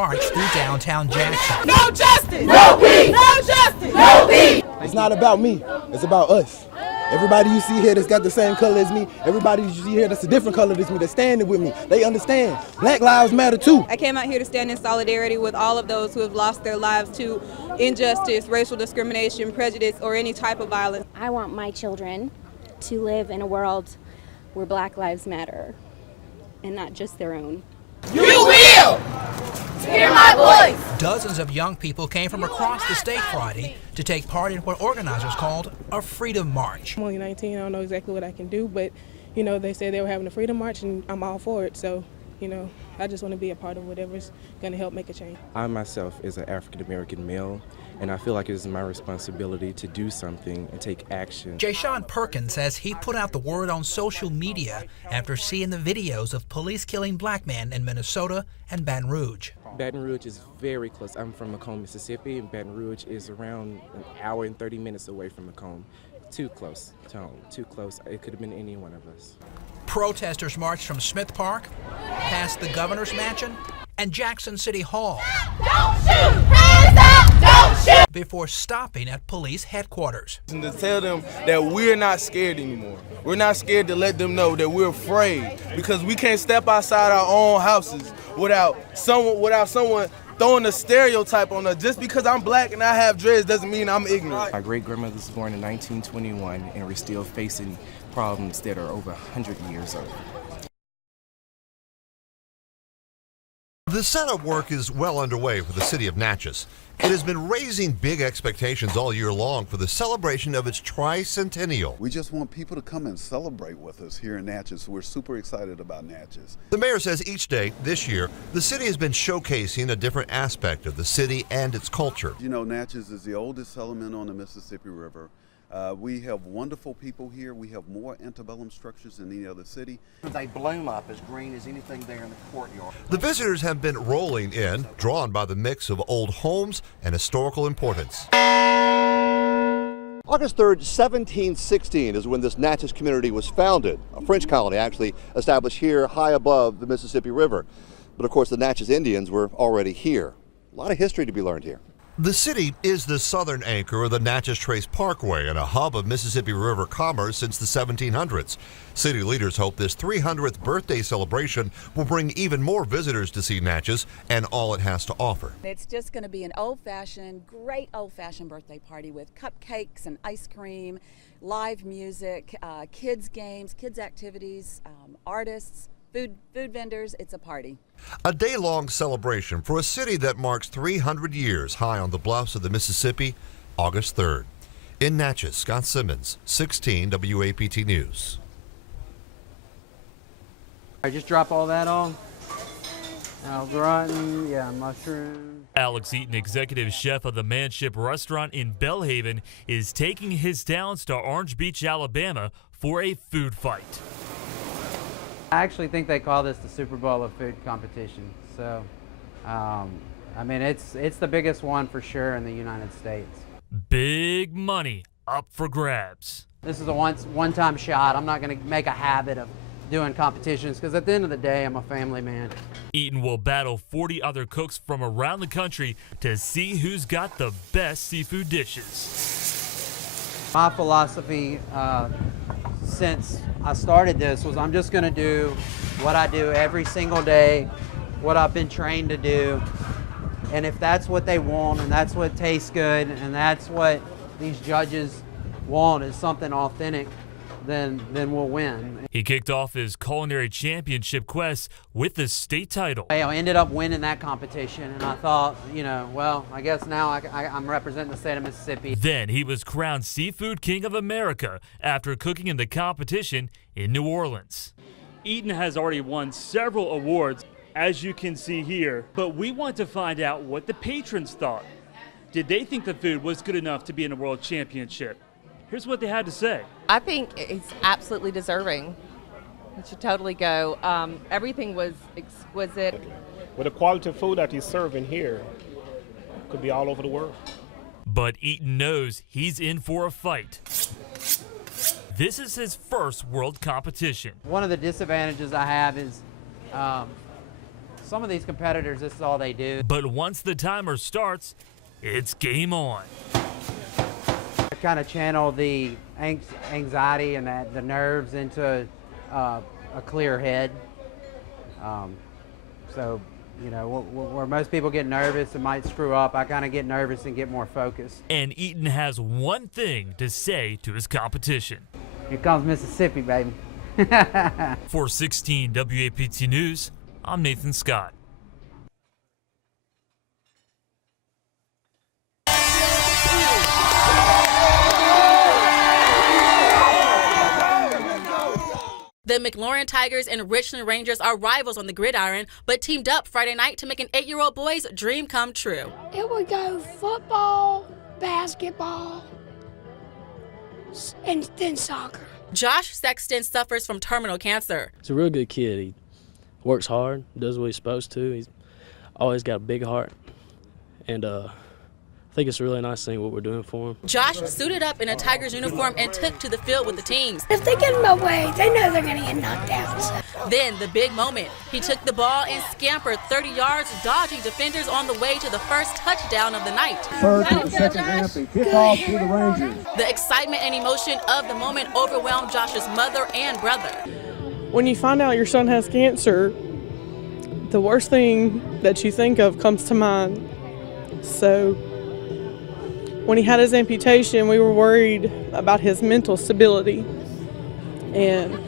march through downtown Jackson. No justice! No peace! No justice! No peace! It's not about me, it's about us. Everybody you see here that's got the same color as me, everybody you see here that's a different color as me, that's standing with me, they understand. Black lives matter too. I came out here to stand in solidarity with all of those who have lost their lives to injustice, racial discrimination, prejudice, or any type of violence. I want my children to live in a world where Black lives matter and not just their own. You will! Hear my voice! Dozens of young people came from across the state Friday to take part in what organizers called a Freedom March. I'm only 19, I don't know exactly what I can do, but they said they were having a Freedom March and I'm all for it. So, I just want to be a part of whatever's going to help make a change. I myself is an African American male, and I feel like it is my responsibility to do something and take action. Jayshawn Perkins says he put out the word on social media after seeing the videos of police killing black men in Minnesota and Baton Rouge. Baton Rouge is very close. I'm from Macomb, Mississippi, and Baton Rouge is around an hour and 30 minutes away from Macomb. Too close to home, too close. It could have been any one of us. Protesters marched from Smith Park, past the governor's mansion, and Jackson City Hall. Don't shoot! Hands up! Don't shoot! Before stopping at police headquarters. And to tell them that we're not scared anymore. We're not scared to let them know that we're afraid, because we can't step outside our own houses without someone throwing a stereotype on us. Just because I'm black and I have dreads doesn't mean I'm ignorant. My great-grandmother was born in 1921, and we're still facing problems that are over 100 years old. The setup work is well underway for the city of Natchez. It has been raising big expectations all year long for the celebration of its tricentennial. We just want people to come and celebrate with us here in Natchez. We're super excited about Natchez. The mayor says each day this year, the city has been showcasing a different aspect of the city and its culture. Natchez is the oldest settlement on the Mississippi River. We have wonderful people here. We have more antebellum structures than any other city. They bloom up as green as anything there in the courtyard. The visitors have been rolling in, drawn by the mix of old homes and historical importance. August 3rd, 1716 is when this Natchez community was founded, a French colony actually established here high above the Mississippi River. But of course the Natchez Indians were already here. A lot of history to be learned here. The city is the southern anchor of the Natchez Trace Parkway and a hub of Mississippi River commerce since the 1700s. City leaders hope this 300th birthday celebration will bring even more visitors to see Natchez and all it has to offer. It's just going to be an great old-fashioned birthday party with cupcakes and ice cream, live music, kids games, kids activities, artists, food vendors. It's a party. A day-long celebration for a city that marks 300 years high on the bluffs of the Mississippi, August 3rd. In Natchez, Scott Simmons, 16 WAPT News. I just drop all that on. Al gratin, mushroom. Alex Eaton, executive chef of the Manship restaurant in Belhaven, is taking his talents to Orange Beach, Alabama for a food fight. I actually think they call this the Super Bowl of food competition. So, it's the biggest one for sure in the United States. Big money up for grabs. This is a one-time shot. I'm not going to make a habit of doing competitions because at the end of the day, I'm a family man. Eaton will battle 40 other cooks from around the country to see who's got the best seafood dishes. My philosophy since I started this was I'm just going to do what I do every single day, what I've been trained to do. And if that's what they want and that's what tastes good and that's what these judges want is something authentic, then we'll win. He kicked off his culinary championship quest with the state title. I ended up winning that competition, and I thought, I guess now I'm representing the state of Mississippi. Then he was crowned Seafood King of America after cooking in the competition in New Orleans. Eaton has already won several awards, as you can see here, but we want to find out what the patrons thought. Did they think the food was good enough to be in a world championship? Here's what they had to say. I think it's absolutely deserving. It should totally go. Everything was exquisite. With the quality of food that he's serving here, could be all over the world. But Eaton knows he's in for a fight. This is his first world competition. One of the disadvantages I have is some of these competitors, this is all they do. But once the timer starts, it's game on. I kind of channel the anxiety and the nerves into a clear head. So, you know, where most people get nervous and might screw up, I kind of get nervous and get more focused. And Eaton has one thing to say to his competition. Here comes Mississippi, baby. For 16 WAPT News, I'm Nathan Scott. The McLaurin Tigers and Richland Rangers are rivals on the gridiron, but teamed up Friday night to make an 8-year-old boy's dream come true. It would go football, basketball, and then soccer. Josh Sexton suffers from terminal cancer. He's a real good kid. He works hard, does what he's supposed to. He's always got a big heart, and I think it's a really nice thing what we're doing for him. Josh suited up in a Tigers uniform and took to the field with the teams. If they get him away, they know they're going to get knocked out. So. Then the big moment. He took the ball and scampered 30 yards, dodging defenders on the way to the first touchdown of the night. Third to the second half, a kickoff to the Rangers. The excitement and emotion of the moment overwhelmed Josh's mother and brother. When you find out your son has cancer, the worst thing that you think of comes to mind. So when he had his amputation, we were worried about his mental stability. And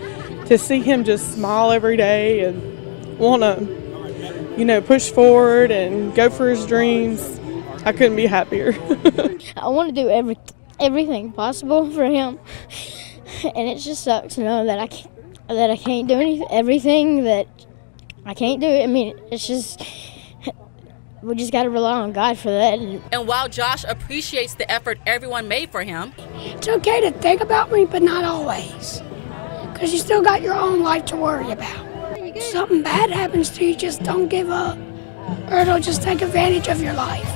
to see him just smile every day and want to, you know, push forward and go for his dreams, I couldn't be happier. I want to do everything possible for him. And it just sucks to know that I can't do everything that I can't do. I mean, it's just, we just got to rely on God for that. And while Josh appreciates the effort everyone made for him, it's okay to think about me, but not always. Because you still got your own life to worry about. If something bad happens to you, just don't give up, or it'll just take advantage of your life.